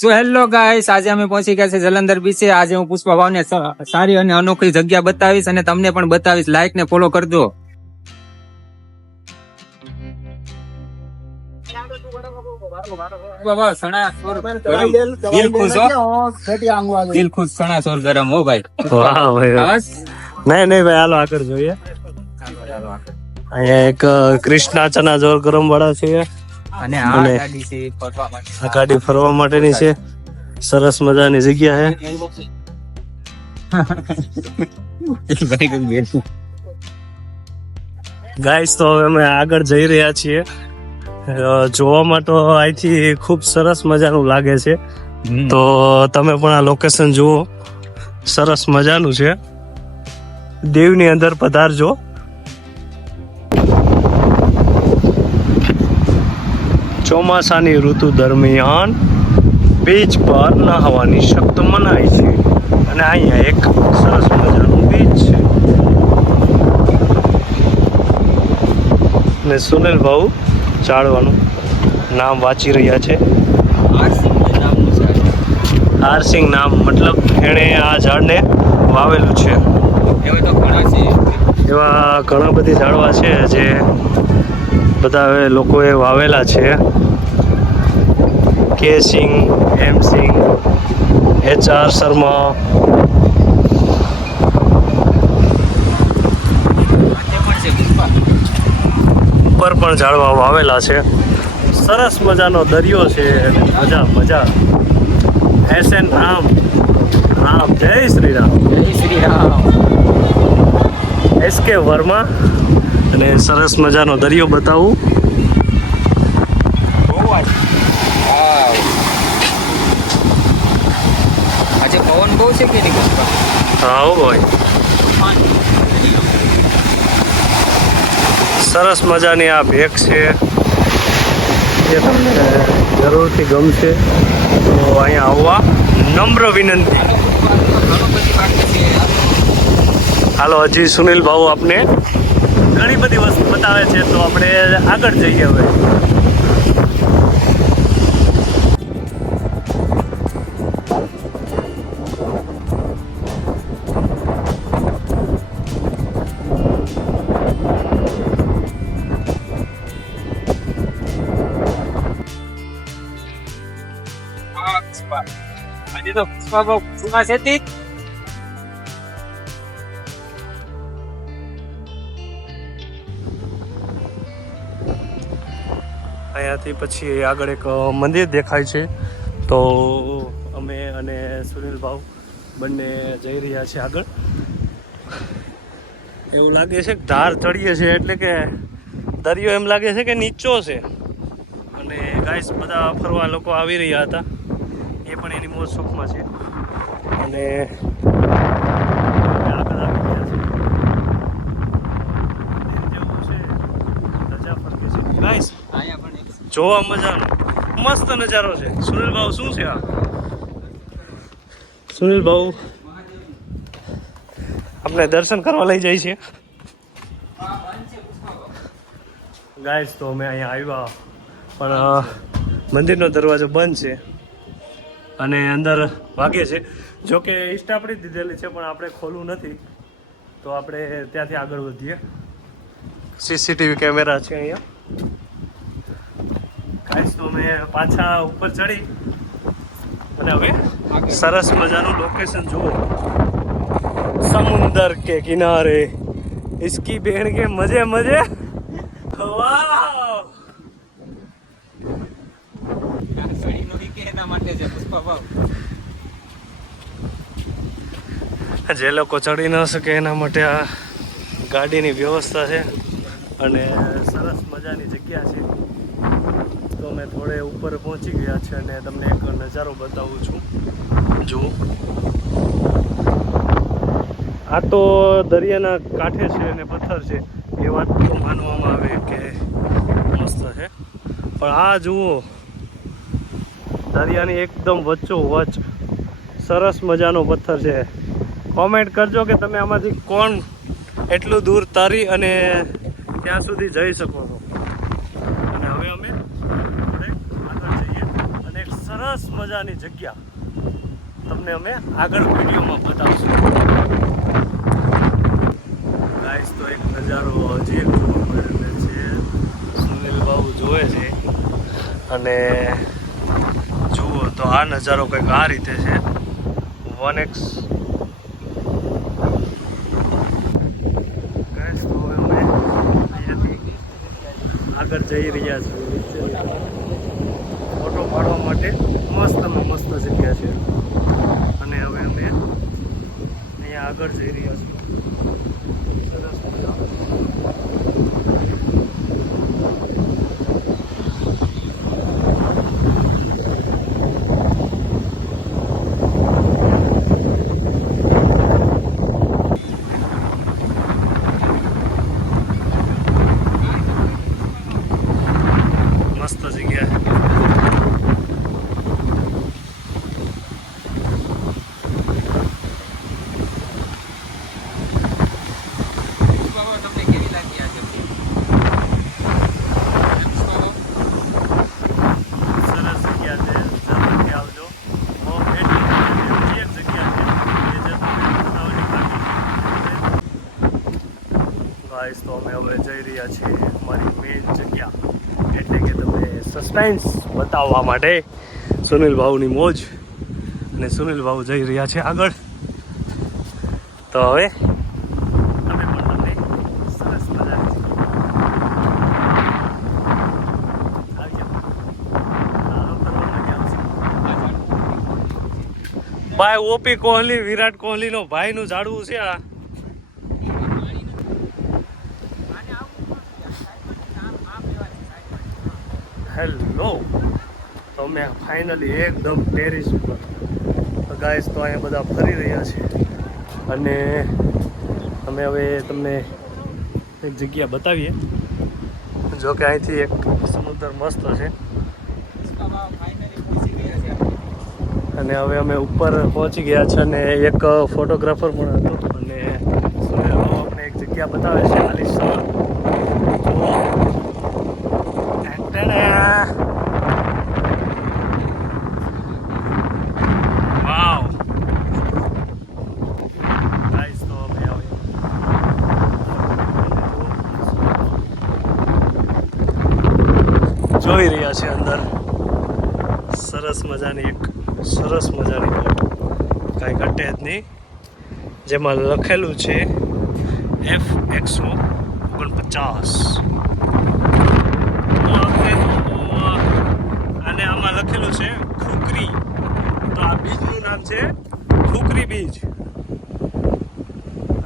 So hello guys, આજે અમે પહોંચી ગયા છે જલંધર બીચે. આજે હું પુષ્પા ભાવને સારી અને અનોખી જગ્યા બતાવીશ અને તમને પણ બતાવીશ. લાઈક ને ફોલો કરજો. દિલ ખુશ સણા સોર ગરમ હો ભાઈ. વાહ ભાઈ. નહીં નહીં ભાઈ, હાલો આગળ જોઈએ. અહીંયા એક કૃષ્ણા ચના જોર ગરમ વાળા છે અને આ ગાડી છે ફરવા માટે. આ ગાડી ફરવા માટેની છે. સરસ મજાની જગ્યા છે. ગાઈસ, તો હવે અમે આગળ જઈ રહ્યા છીએ. જોવામાં તો અહીંથી ખૂબ સરસ મજાનું લાગે છે. તો તમે પણ આ લોકેશન જુઓ, સરસ મજાનું છે. દેવની અંદર પધારજો. ચોમાસાની ઋતુ દરમિયાન બીચ પર નહાવાની શક્ત મનાય છે અને અહીંયા એક સરસ મજાનું બીચ છે. ને સુનિલ ભાઉ ઝાડવાનું નામ વાંચી રહ્યા છે. હારસિંગ નામ, મતલબ એણે આ ઝાડને વાવેલું છે. એવા ઘણા બધી ઝાડવા છે જે બધા લોકોએ વાવેલા છે. કે સિંગ, એમ સિંગ, HR શર્મા, ઉપર પણ ઝાડવા વાવેલા છે. સરસ મજાનો દરિયો છે. મજા મજા. SN રામ રામ, જય શ્રી રામ, જય શ્રી રામ. SK વર્મા. અને સરસ મજાનો દરિયો બતાવું. આજે પવન બહુ છે કે નહીં? હા ભાઈ, સરસ મજાની આ ભેગ છે જે તમને જરૂરથી ગમશે. તો અહીંયા આવવા નમ્ર વિનંતી. હાલો, હજી સુનિલ ભાઉ આપને ઘણી બધી વસ્તુ બતાવે છે, તો આપણે આગળ જઈએ હવે. આજે તો પુષ્પા બહુ ખુશ હતી. અહીંયાથી પછી આગળ એક મંદિર દેખાય છે. તો અમે અને સુનિલ ભાવ બંને જઈ રહ્યા છીએ આગળ. એવું લાગે છે કે ધાર ચડીએ છે, એટલે કે દરિયો એમ લાગે છે કે નીચો છે. અને ગાઈસ, બધા ફરવા લોકો આવી રહ્યા હતા, એ પણ એની મોજ શોખમાં છે. અને આગળ આવી ગયા છે. જેવું છે, રજા ફરકે છે ગાઈસ. અહીંયા પણ એક જોવા મજાનો મસ્ત નજારો છે. સુનિલ ભાઉ, શું છે આ? સુનિલ ભાઉ આપણે દર્શન કરવા લઈ જાય છે. ગાઈસ, તો અમે અહીંયા આવ્યા પણ મંદિરનો દરવાજો બંધ છે અને અંદર વાગે છે. જો કે ઈસ્ટ આપણી દીધેલી છે, પણ આપણે ખોલવું નથી, તો આપણે ત્યાંથી આગળ વધીએ. CCTV કેમેરા છે અહીંયા. ગાઈસ, તો અમે પાછા ઉપર ચડી અને હવે સરસ મજાનું લોકેશન જુઓ. સમુંદર કે કિનારે ઇસકી બહેન કે મજે મજે. વાવ! એના માટે છે પુષ્પા ભાવ. જે લોકો ચડી ન શકે એના માટે આ ગાડીની વ્યવસ્થા છે અને સરસ મજાની જગ્યા છે. તો અમે થોડે ઉપર પહોંચી ગયા છે અને તમને એક નજારો બતાવું છું. જુઓ, આ તો દરિયાના કાંઠે છે અને પથ્થર છે, એ વાત તો માનવામાં આવે કે મસ્ત છે. પણ આ જુઓ, દરિયાની એકદમ વચ્ચો વચ્ચ સરસ મજાનો પથ્થર છે. કોમેન્ટ કરજો કે તમે આમાંથી કોણ એટલું દૂર તરી અને ત્યાં સુધી જઈ શકો છો. અને હવે અમે આગળ જઈએ અને એક સરસ સરસ મજાની જગ્યા તમને અમે આગળ વિડીયોમાં બતાવશું. ગાઈસ તો એક નજારો હજી એક જોવા મળે છે. સુનિલ બાબુ જોવે છે અને જુઓ તો આ નજારો કંઈક આ રીતે છે. 1x ગાઈસ તો અમે અહીંયાથી આગળ જઈ રહ્યા છીએ. ફોટો પાડવા માટે મસ્ત જગ્યા છે અને હવે અમે અહીંયા આગળ જઈ રહ્યા છીએ. સરસ મજા. મસ્ત જગ્યા છે. તમને કેવી લાગી આ જગ્યા? સરસ જગ્યા છે. જરૂરથી આવજો. બહુ એટલી એક જગ્યા છે કે જે તમને બનાવવાની બાકી છે. ગાઈસ તો અમે હવે જઈ રહ્યા છીએ અમારી મેઇન જગ્યા, એટલે કે તમને સસ્પેન્સ બતાવવા માટે સુનિલ ભાઉની મોજ. અને સુનિલ ભાઉ જઈ રહ્યા છે આગળ. તો હવે અમે પણ તમને સરસ મજાની ભાઈ ઓપી કોહલી, વિરાટ કોહલી નો ભાઈ નું ઝાડવું છે આ. હેલો, તો અમે ફાઇનલી એકદમ ટેરિસ ઉપર. ગાઈસ તો અહીંયા બધા ફરી રહ્યા છે અને અમે હવે તમને એક જગ્યા બતાવીએ. જો કે અહીંથી એક સમુદ્ર મસ્ત છે અને હવે અમે ઉપર પહોંચી ગયા છે અને એક ફોટોગ્રાફર પણ હતો અને સુનિલ બાબુ અમને એક જગ્યા બતાવે છે આલિશાન. જુઓ. વાવ. ગાઈસ તો અમે હવે જોઈ રહ્યા છે અંદર સરસ મજાની બોટ, કાંઈ ઘટે જ નહીં, જેમાં લખેલું છે F149 અને આમાં લખેલું છે ખુકરી. તો આ બીજનું નામ છે ખુકરી બીજ.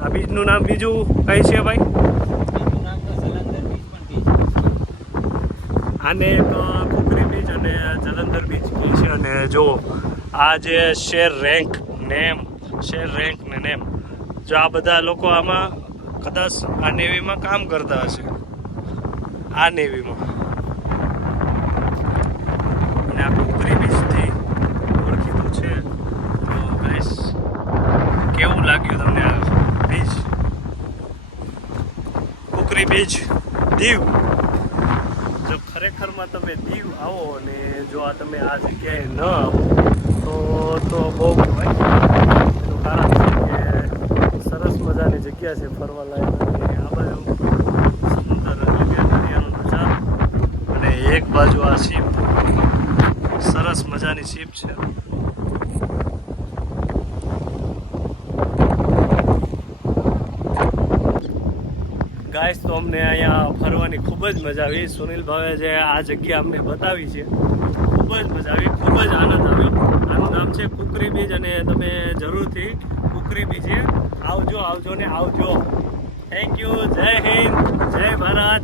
આ બીજનું નામ બીજું કઈ છે ભાઈ? આને એક ખુકરી બીચ અને જલંધર બીચ કહે છે. અને જો આ જે શેર રેન્ક ને નેમ, જો આ બધા લોકો આમાં કદાચ આ નેવીમાં કામ કરતા હશે, આ નેવીમાં. અને આ ખુકરી બીચથી ઓળખીતું છે. તો ગાઈસ કેવું લાગ્યું તમને આ બીચ? ખુકરી બીચ દીવ. જો ખરેખરમાં તમે દીવ આવો અને જો આ તમે આ જગ્યાએ ન આવો તો બહુ કહેવાય. એનું કારણ છે કે સરસ મજાની જગ્યા છે ફરવા લાયક. અને આ બાજુ સમુદ્ર એટલે કે દરિયાનો નજારો અને એક બાજુ આ શીપ, સરસ મજાની શીપ છે. ગાઈસ તો અમને અહીંયા ફરવાની ખૂબ જ મજા આવી. સુનિલ ભાવે જે આ જગ્યા અમને બતાવી છે ખૂબ જ મજા આવી, ખૂબ જ આનંદ આવ્યો. આનું નામ છે ખુકરી બીચ અને તમે જરૂરથી ખુકરી બીચે આવજો ને આવજો. Thank you. જય હિન્દ, જય ભારત.